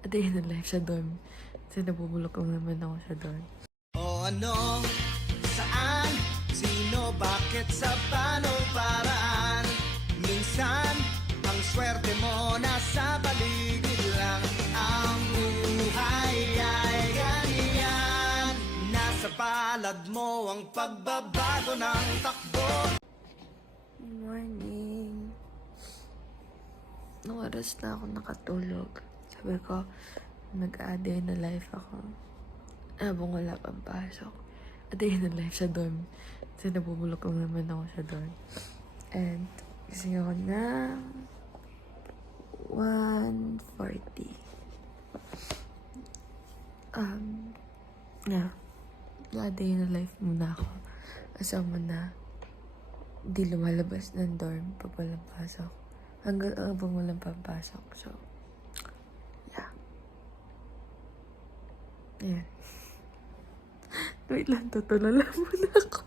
A day in the life sa dorm. Kasi nabubulok lang naman ako sa dorm. O ano, saan, sino, bakit, sa paano, paraan. Minsan, ang swerte mo nasa paligid lang. Ang buhay ay ganyan. Nasa palad mo ang pagbabago ng takbo. Good morning. Nung oras na ako nakatulog. Sabi ko, nag-a day na life ako. Habang wala pang pasok. A day na life sa dorm. Kasi nabubulok lang naman ako sa dorm. And, gising ako na 1:40. A day na life muna ako. Asama na di lumalabas ng dorm pag walang pasok. Hanggang walang papasok. So, yeah. Ayan. Wait lang, tutulala muna ako.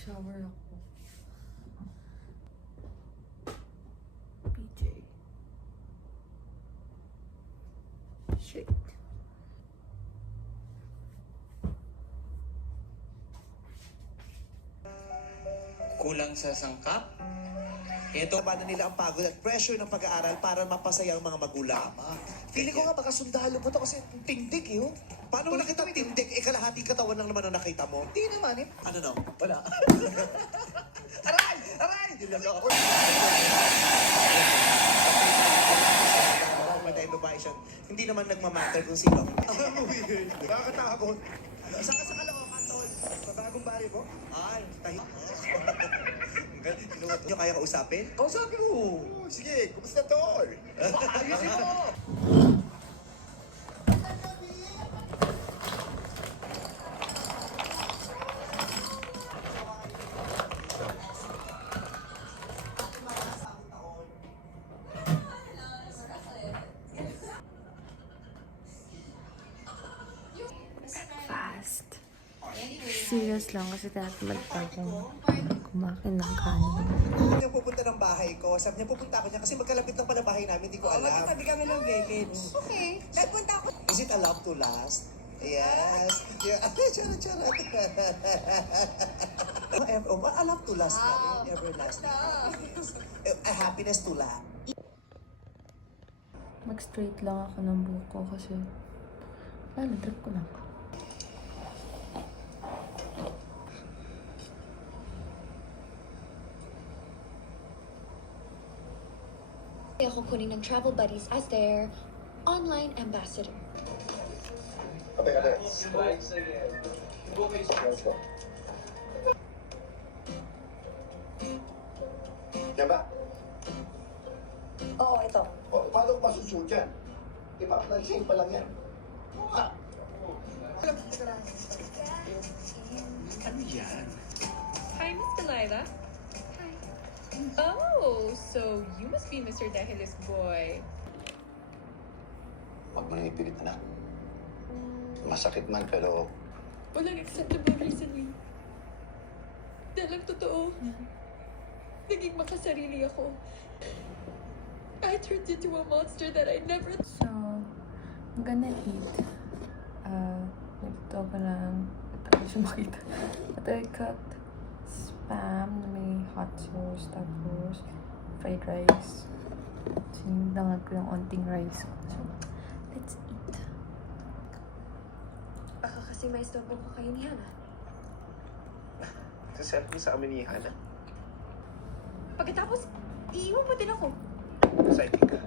Shower ako. PJ. Shit. Kulang sa sangkap? Ito ba na nila ang pagod at pressure ng pag-aaral para mapasaya ang mga magulang? Feeling ko nga baka sundalo mo to kasi tindig eh. Oh. Paano mo nakita tindig? Kalahati katawan lang naman ang nakita mo. Hindi naman eh. Ano no? Wala. Aray! Aray! Nilalo ako. Matay babae siya. Hindi naman nagmamatter kung sino. Weird. Nakakatakot. Saan ka sa Caloocan, Tol? Sa bagong bari mo? Ay, tahi. Kinuwat nyo kaya kausapin? Kausapin mo. Sige, kumusta tol? Ayusin mo. Fast. Serious lang kasi tinatamad pa akong kumain ng kanin. Niya pupunta ng bahay ko. Sabi niya pupunta ako niya kasi magkalapit lang pala bahay namin. Hindi ko alam. Magkatabi kami ng village. Okay. Nagpunta ako. Is it a love to last? Yes. Yeah. Charot. A love to last na rin. Everlasting. A happiness to last. Mag-straight lang ako ng buhok ko kasi drip ko lang. Ako kunin ng Travel Buddies as their online ambassador. Yan ba? Oo, ito. O, paano ko masusunod yan? Diba, nagsing pa lang yan. Oo nga. Ano yan? Hi, Miss Delilah. Hi. Oh, so you must be Mr. Dahilis' boy. Huwag mo nang ipilit, anak. Masakit man, pero Walang acceptable reason, Lee. Dahil ang totoo, naging makasarili ako. I turned into a monster that I never... So, I'm gonna eat. Nagto ko lang. Ito ko siya makita. Ito ay cooked spam na may hot sauce. Tapos, fried rice. Sindangan ko yung onting rice. So, let's eat. Baka kasi may stop ko kayo ni Hannah. Sa-selfie sa amin ni Hannah. Pagkatapos, iiwan mo din ako. Exciting ka.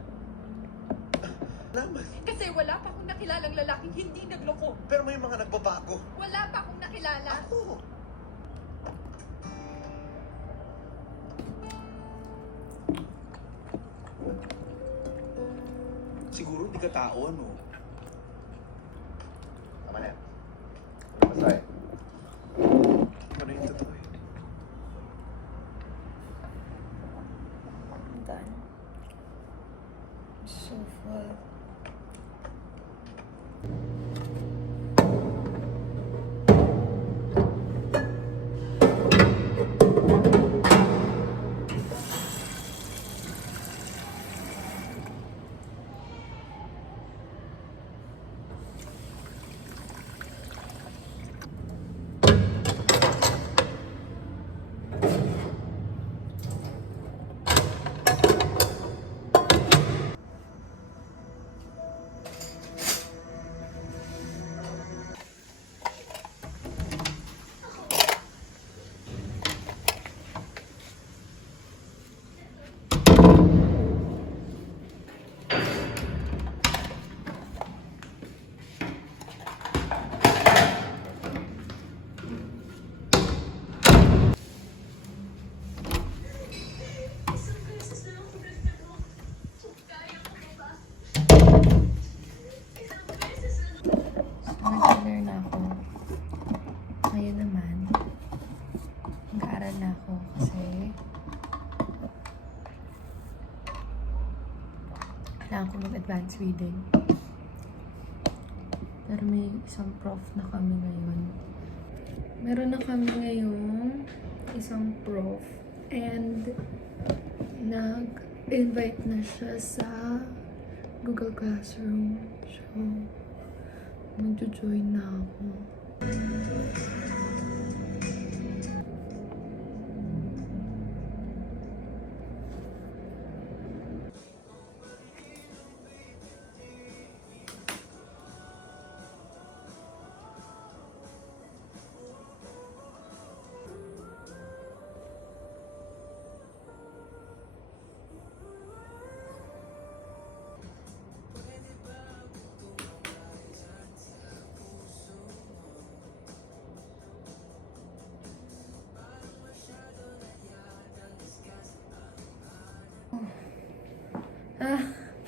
Naman. Kasi wala pa akong nakilalang lalaking hindi nagloko. Pero may mga nagbabago. Wala pa akong nakilala. Ako. Siguro di ka tao, ano? tama na yan. Ano masaya? Ano yung totoo yun? I'm done. I'm so full. Nag-dinner na ako. Ngayon naman, nag-aaral na ako kasi kailangan ko mag-advance reading. Pero may isang prof na kami ngayon. Meron na kami ngayong isang prof and nag-invite na siya sa Google Classroom. So, magjo-join na ako.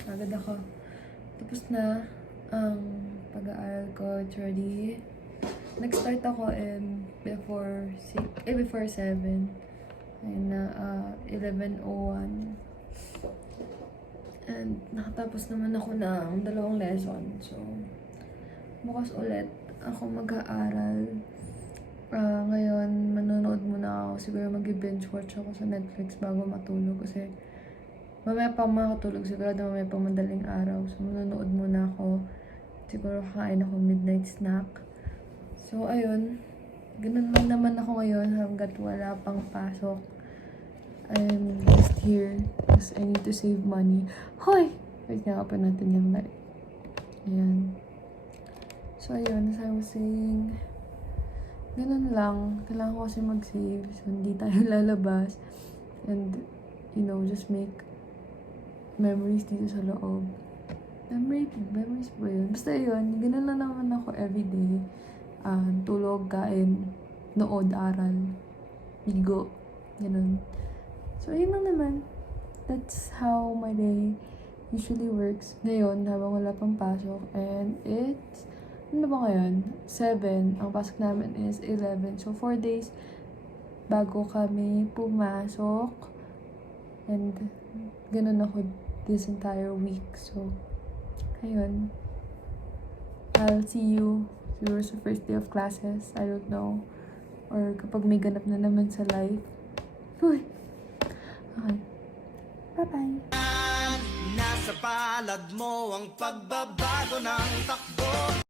Agad ako. Tapos na ang pag-aaral ko. It's ready. Nag-start ako before 7. Ayun na, 11:01. And nakatapos naman ako ng 2 lesson. So, bukas ulit ako mag-aaral. Ngayon, manonood muna ako. Siguro mag-binge watch ako sa Netflix bago matulog kasi mamaya pa makatulog, sigurado mamaya pa madaling araw. So, manonood muna ako. Siguro kakain ako midnight snack. So, ayun. Ganun lang naman ako ngayon hanggat wala pang pasok. I'm just here because I need to save money. Hoy! Wait nga, open natin yung light. Ayan. So, ayun. As I was saying, ganun lang. Kailangan ko kasi mag-save. So, hindi tayo lalabas. And, just make memories dito sa loob. Memories ba yun? Basta yun, ganun lang naman ako everyday. Tulog, kain, nood, aral, bigo, ganun. So, yun lang naman. That's how my day usually works. Ngayon, habang wala pang pasok, and it's, ano ba ngayon? 7. Ang pasok namin is 11. So, 4 days bago kami pumasok. And, ganun ako this entire week. So, ayun. I'll see you siguro sa first day of classes. I don't know. Or kapag may ganap na naman sa life. Uy! Okay. Bye-bye! Nasa palad mo ang pagbabago ng takbo.